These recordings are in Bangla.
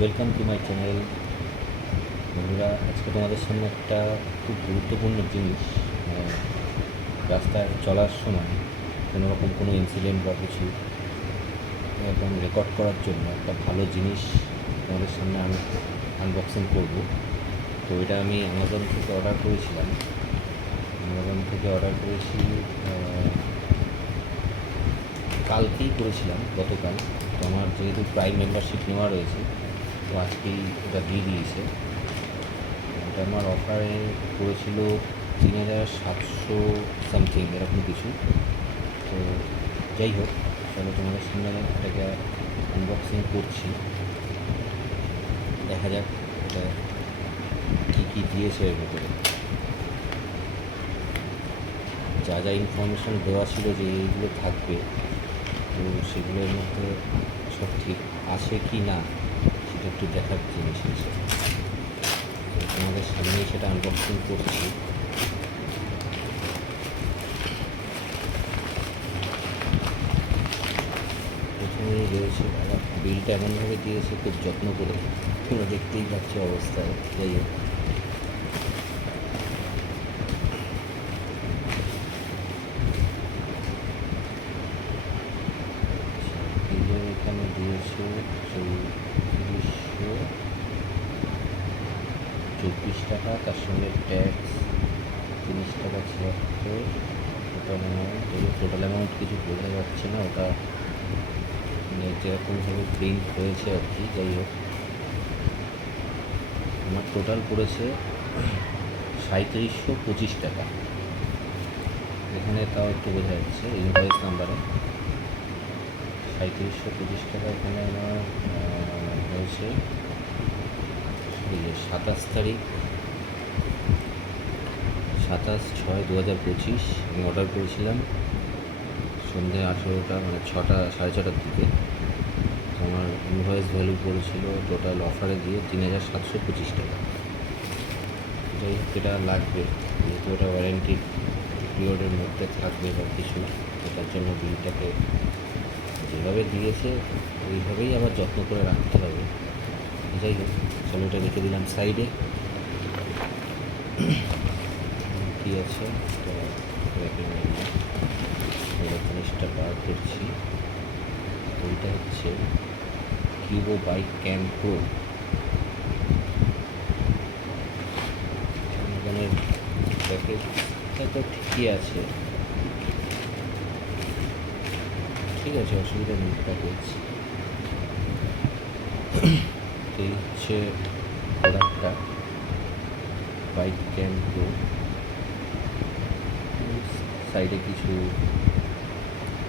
Welcome to my channel. বন্ধুরা, আজকে তোমাদের সামনে একটা খুব গুরুত্বপূর্ণ জিনিস, মানে রাস্তায় চলার সময় কোনো রকম কোনো ইনসিডেন্ট বা কিছু এরকম রেকর্ড করার জন্য একটা ভালো জিনিস তোমাদের সামনে আমি আনবক্সিং করব। তো এটা আমি অ্যামাজন থেকে অর্ডার করেছিলাম। কালকেই করেছিলাম, গতকাল। তো আমার যেহেতু প্রাইম মেম্বারশিপ নেওয়া রয়েছে, তো আজকেই এটা দিয়ে দিয়েছে। এটা আমার অফারে পড়েছিল 3700 সামথিং এরকম কিছু। তো যাই হোক, চলো তোমাদের সামনে এটাকে আনবক্সিং করছি। দেখা যাক এটা কী কী দিয়েছে এর ভেতরে। যা যা ইনফরমেশান দেওয়া ছিল যে এইগুলো থাকবে, তো সেগুলোর মধ্যে সব ঠিক আছে কি না সেটা একটু দেখার জিনিস আছে। তো তোমাদের সামনেই সেটা আনবক্সিং করছি। প্রথমেই রয়েছে, বিলটা এমনভাবে দিয়েছে খুব যত্ন করে, তোমরা দেখতেই পাচ্ছ অবস্থায়। যাই হোক, বিলের এখানে দিয়েছে 3424 টাকা, তার সঙ্গে ট্যাক্স 30 টাকা 76। টোটাল অ্যামাউন্ট কিছু বোঝা যাচ্ছে না, ওটা মানে যেরকমভাবে প্রিন্ট হয়েছে আর কি। যাই হোক, আমার টোটাল পড়েছে 3725 টাকা। এখানে তাও একটু বোঝা যাচ্ছে ইনভয়েস নাম্বারে 3725 টাকা। এখানে আমার হয়েছে 27 তারিখ, 27/6/2025 আমি অর্ডার করেছিলাম সন্ধ্যে 18টা, মানে 6টা 6:30টার দিকে। তো আমার ইনভয়েস ভ্যালু পড়েছিল টোটাল অফারে দিয়ে 3725 টাকা। যাই হোক, এটা লাগবে যেহেতু ওটা ওয়ারেন্টি পিরিয়ডের মধ্যে থাকবে বা কিছু, তার জন্য বিলটাকে যেভাবে দিয়েছে ওইভাবেই আবার যত্ন করে রাখতে হবে। যাই হোক, চলো এটা রেখে দিলাম সাইডে। কী আছে জিনিসটা বার করছি। তো এটা হচ্ছে কিউবো বাইক ক্যাম প্রো। আমাদের প্যাকেজটা তো ঠিকই আছে, ঠিক আছে, অসুবিধা নেই। প্যাকেজ এই হচ্ছে প্রোডাক্টটা, বাইক ক্যাম প্রো। সাইডে কিছু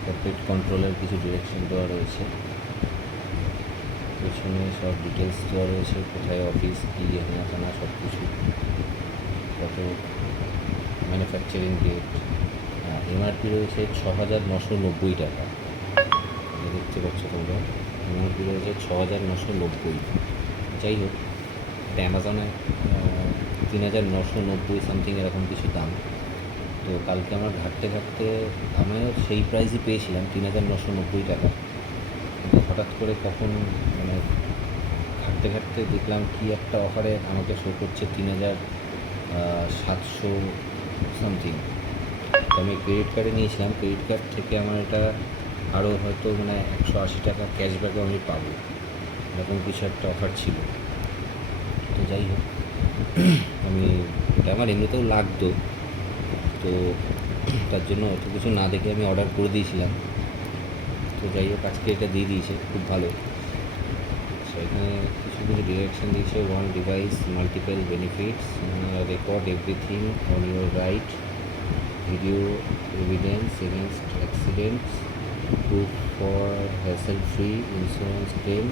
সেপারেট কন্ট্রোলের কিছু ডিরেকশন দেওয়া রয়েছে, পেছনে সব ডিটেলস দেওয়া রয়েছে, কোথায় অফিস, কী হেনা তেনা সব কিছু, কত ম্যানুফ্যাকচারিং ডেট। এমআরপি রয়েছে 6990 টাকা, দেখতে পাচ্ছ তোমরা। এমআরপি রয়েছে 6990। যাই হোক, এটা অ্যামাজনে 3990 সামথিং এরকম কিছু দাম। তো কালকে আমার ঘাটতে আমিও সেই প্রাইসই পেয়েছিলাম 3990 টাকা। কিন্তু হঠাৎ করে কখন মানে ঘাটতে দেখলাম কি একটা অফারে আমাকে শো করছে 3700 সামথিং। তো আমি ক্রেডিট কার্ডে নিয়েছিলাম, ক্রেডিট কার্ড থেকে আমার এটা আরও হয়তো মানে 180 টাকা ক্যাশব্যাকও আমি পাবো, এরকম কিছু একটা অফার ছিল। তো যাই হোক, আমি এটা আমার এমনিতেও লাগতো, তো তার জন্য অত কিছু না দেখে আমি অর্ডার করে দিয়েছিলাম। তো যাই হোক, আজকে এটা দিয়ে দিয়েছে, খুব ভালো। এখানে কিছু ডিরেকশন দিয়েছে, one device multiple benefits, record everything on your right, video evidence against accidents, proof for hassle free insurance claim,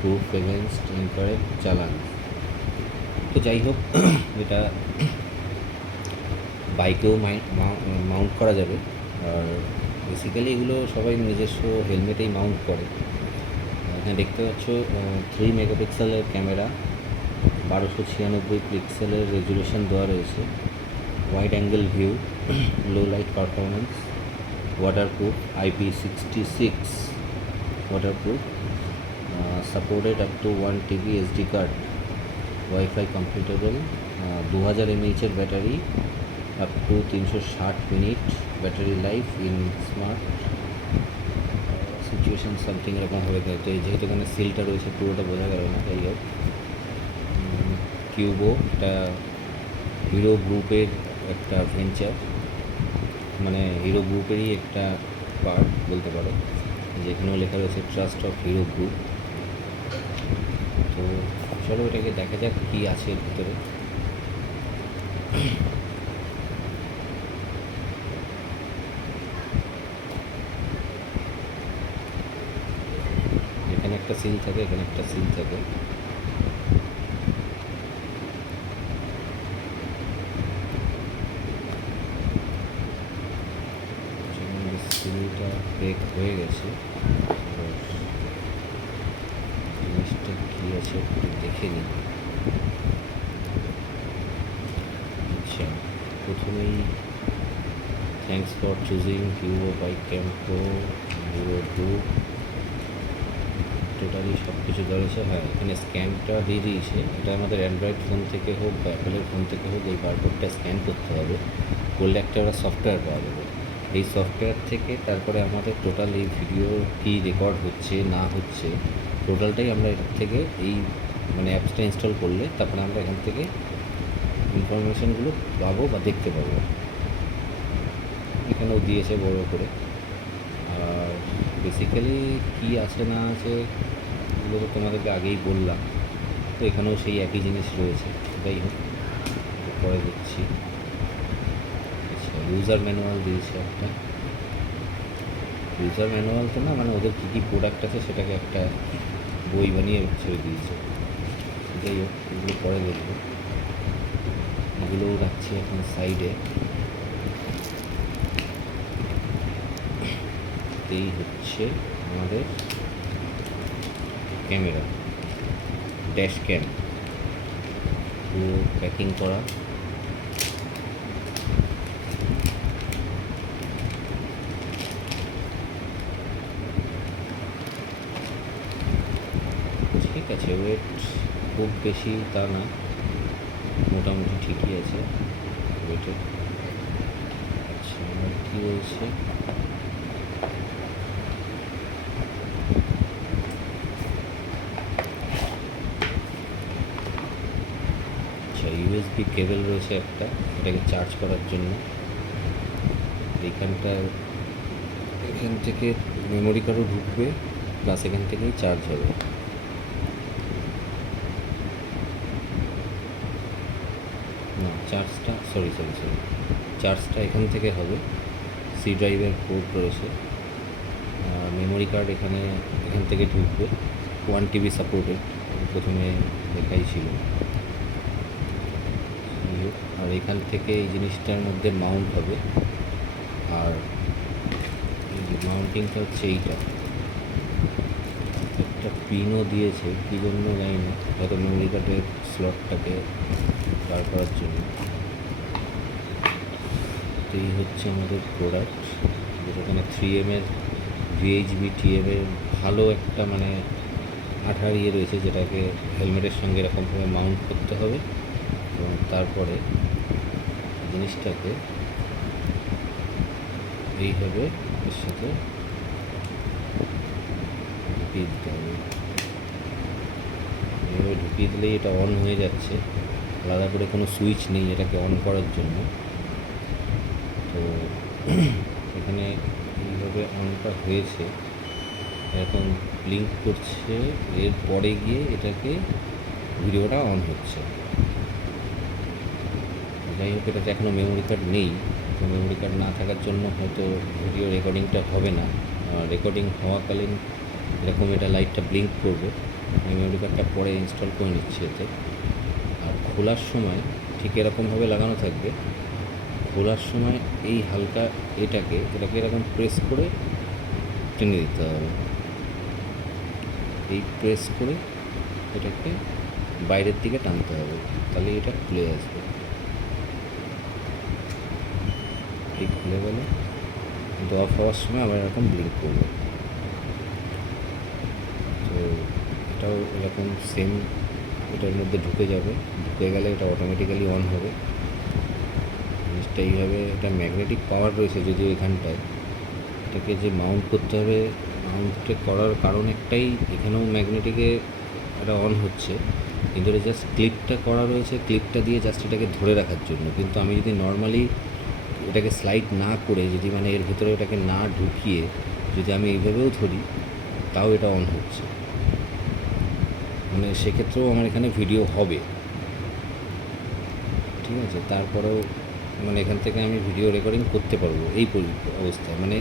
proof against incorrect চালান। তো যাই হোক, এটা বাইকেও মাউন্ট করা যাবে। আর বেসিক্যালি এগুলো সবাই নিজস্ব হেলমেটেই মাউন্ট করে। এখানে দেখতে পাচ্ছ 3 মেগাপিক্সেলের ক্যামেরা, 1296 পিক্সেলের রেজুলেশন দেওয়া রয়েছে, wide angle view, low light performance, waterproof, IP66 waterproof, supported up to 1 TB SD card, wifi compatible, 2000 mAh battery, up to 360 minute battery life in smart situation something এরকম হবে। তো এই যেহেতু এখানে সিলটা রয়েছে পুরোটা বোঝা গেল না, যাই হোক। কিউবো, এটা হিরো গ্রুপের একটা ভেঞ্চার, মানে হিরো গ্রুপেরই একটা পার্ট বলতে পারো, যেখানেও লেখা রয়েছে ট্রাস্ট অফ হিরো গ্রুপ। তো চলো এটাকে দেখা যাক কী আছে এর ভিতরে। এখানে একটা সিল থাকে, এখানে একটা সিল থাকে। সিলটা ব্রেক হয়ে গেছে, জিনিসটা কী আছে একটু দেখে নিই। আচ্ছা, প্রথমেই thanks for choosing hero bike Campo hero group, totally সব কিছু ধরেছে। হ্যাঁ, এখানে স্ক্যানটা দিয়ে দিয়েছে। এটা আমাদের অ্যান্ড্রয়েড ফোন থেকে হোক বা অ্যাপেলের ফোন থেকে হোক, এই বারকোডটা স্ক্যান করতে হবে, করলে একটা ওরা সফটওয়্যার পাওয়া যাবে। এই সফটওয়্যার থেকে তারপরে আমাদের টোটাল এই ভিডিও কী রেকর্ড হচ্ছে না হচ্ছে, টোটালটাই আমরা এর থেকে এই মানে অ্যাপসটা ইনস্টল করলে তারপরে আমরা এখান থেকে ইনফরমেশানগুলো পাবো বা দেখতে পাবো। এখানেও দিয়েছে বড় করে। আর বেসিক্যালি কী আছে না আছে এগুলো তো তোমাদেরকে আগেই বললাম, তো এখানেও সেই একই জিনিস রয়েছে। যাই হোক, পরে দেখছি। আচ্ছা, ইউজার ম্যানুয়াল দিয়েছে একটা। ইউজার ম্যানুয়াল তো না, মানে ওদের কী কী প্রোডাক্ট আছে সেটাকে একটা বই বানিয়ে ছেড়ে দিয়েছে। যাই হোক, এগুলো পরে দেখবো, এগুলোও রাখছি এখন সাইডে। এই হচ্ছে আমাদের ক্যামেরা, ড্যাশ ক্যাম, পুরো প্যাকিং করা। ঠিক আছে, ওয়েট খুব বেশি তা না, মোটামুটি ঠিকই আছে ওয়েটে। আচ্ছা, আমার কী বলছে, আচ্ছা ইউএসবি কেবল রয়েছে একটা, এটাকে চার্জ করার জন্য। এখান থেকে মেমোরি কার্ডও ঢুকবে, প্লাস এখান থেকেই চার্জ হবে। না, চার্জটা সরি, চার্জটা এখান থেকে হবে। সি ড্রাইভের পোর্ট রয়েছে, মেমোরি কার্ড এখান থেকে ঢুকবে। 1 TB সাপোর্টেড, প্রথমে লেখাই ছিল। আর এখান থেকে এই জিনিসটার মধ্যে মাউন্ট হবে। আর এই যে মাউন্টিংটা হচ্ছে এইটা, একটা পিনও দিয়েছে, কী জন্য জানি না, হয়তো মেমোরি কার্ডের স্লটটাকে বার করার জন্য। তো এই হচ্ছে আমাদের প্রোডাক্ট, যেখানে 3M এর VHB TM এর ভালো একটা মানে আঠার রয়েছে, যেটাকে হেলমেটের সঙ্গে এরকমভাবে মাউন্ট করতে হবে এবং তারপরে জিনিসটাকে এইভাবে এর সাথে ঢুকিয়ে দিতে হবে। এইভাবে ঢুকিয়ে দিলেই এটা অন হয়ে যাচ্ছে, আলাদা করে কোনো সুইচ নেই এটাকে অন করার জন্য। তো এখানে এইভাবে অনটা হয়েছে, এখন ব্লিঙ্ক করছে, এরপরে গিয়ে এটাকে ভিডিওটা অন হচ্ছে। যাই হোক, এটাতে এখনও মেমোরি কার্ড নেই, তো মেমোরি কার্ড না থাকার জন্য হয়তো ভিডিও রেকর্ডিংটা হবে না। রেকর্ডিং হওয়াকালীন এরকম এটা লাইটটা ব্লিঙ্ক করবে। আমি মেমোরি কার্ডটা পরে ইনস্টল করে নিচ্ছি এতে। আর খোলার সময় ঠিক এরকমভাবে লাগানো থাকবে, খোলার সময় এই হালকা এটাকে এরকম প্রেস করে টেনে দিতে হবে। এই প্রেস করে এটাকে বাইরের দিকে টানতে হবে, তাহলে এটা খুলে আসবে। এই খুলে গেলে কিন্তু অফ হওয়ার সময় আবার এরকম ব্লিঙ্ক করবে। তো এটা এটাও এরকম সেম এটার মধ্যে ঢুকে যাবে, ঢুকে গেলে এটা অটোমেটিক্যালি অন হবে। জিনিসটা এইভাবে, এটা ম্যাগনেটিক পাওয়ার রয়েছে যদিও এখানটায়, এটাকে যে মাউন্ট করতে হবে, মাউন্টে করার কারণ একটাই, এখানেও ম্যাগনেটিকে এটা অন হচ্ছে, কিন্তু এটা জাস্ট ক্লিপটা করা রয়েছে, ক্লিপটা দিয়ে জাস্ট এটাকে ধরে রাখার জন্য। কিন্তু আমি যদি নর্মালি এটাকে স্লাইড না করে, যদি মানে এর ভেতরে এটাকে না ঢুকিয়ে যদি আমি এইভাবেও ধরি, তাও এটা অন হচ্ছে, মানে সেক্ষেত্রেও আমার এখানে ভিডিও হবে, ঠিক আছে। তারপরেও মানে এখান থেকে আমি ভিডিও রেকর্ডিং করতে পারবো এই অবস্থায়। মানে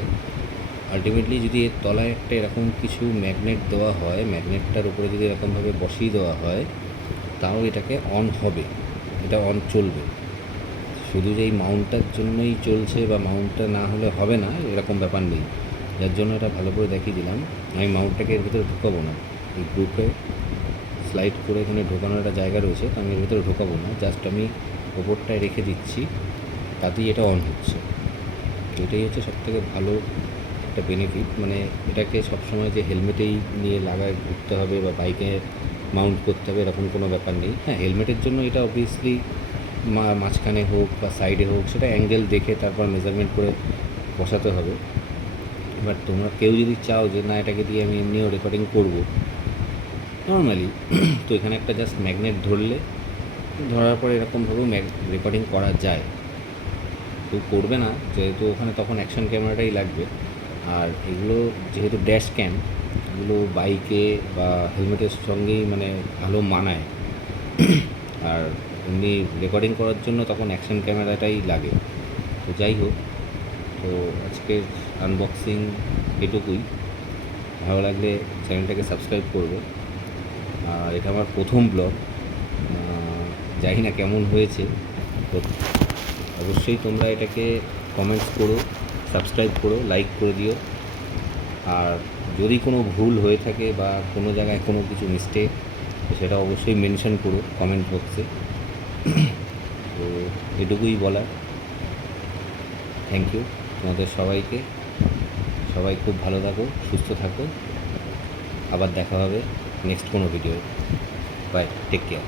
আলটিমেটলি যদি এর তলায় একটা এরকম কিছু ম্যাগনেট দেওয়া হয়, ম্যাগনেটটার উপরে যদি এরকমভাবে বসিয়ে দেওয়া হয়, তাও এটাকে অন হবে, এটা অন চলবে। শুধু যে এই মাউন্টটার জন্যই চলছে বা মাউন্টটা না হলে হবে না এরকম ব্যাপার নেই, যার জন্য এটা ভালো করে দেখিয়ে দিলাম। আমি মাউন্টটাকে এর ভিতরে ঢোকাবো না, এই গ্রুপে স্লাইড করে এখানে ঢোকানোর একটা জায়গা রয়েছে, তো আমি এর ভিতরে ঢোকাবো না, জাস্ট আমি ওপরটায় রেখে দিচ্ছি, তাতেই এটা অন হচ্ছে। এটাই হচ্ছে সবথেকে ভালো একটা বেনিফিট। মানে এটাকে সবসময় যে হেলমেটেই নিয়ে লাগায় ঘুরতে হবে বা বাইকে মাউন্ট করতে হবে এরকম কোনো ব্যাপার নেই। হ্যাঁ, হেলমেটের জন্য এটা অবভিয়াসলি মাঝখানে হোক বা সাইডে হোক, সেটা অ্যাঙ্গেল দেখে তারপর মেজারমেন্ট করে বসাতে হবে। এবার তোমরা কেউ যদি চাও যে না এটাকে দিয়ে আমি এমনিও রেকর্ডিং করবো নর্মালি, তো এখানে একটা জাস্ট ম্যাগনেট ধরলে, ধরার পরে এরকমভাবেও রেকর্ডিং করা যায়। কেউ করবে না যেহেতু ওখানে তখন অ্যাকশন ক্যামেরাটাই লাগবে। আর এগুলো যেহেতু ড্যাশ ক্যাম, এগুলো বাইকে বা হেলমেটের সঙ্গেই মানে ভালো মানায়। আর এমনি রেকর্ডিং করার জন্য তখন অ্যাকশন ক্যামেরাটাই লাগে। তো যাই হোক, তো আজকের আনবক্সিং এটুকুই। ভালো লাগলে চ্যানেলটাকে সাবস্ক্রাইব করবে। আর এটা আমার প্রথম ব্লগ, জানি না কেমন হয়েছে, তো অবশ্যই তোমরা এটাকে কমেন্টস করো, সাবস্ক্রাইব করো, লাইক করে দিও। আর যদি কোনো ভুল হয়ে থাকে বা কোনো জায়গায় কোনো কিছু মিস্টেক, সেটা অবশ্যই মেনশন করো কমেন্ট বক্সে। তো এটুকুই বলার। থ্যাংক ইউ তোমাদের সবাইকে। সবাই খুব ভালো থাকো, সুস্থ থাকো। আবার দেখা হবে নেক্সট কোনো ভিডিও। By, take care.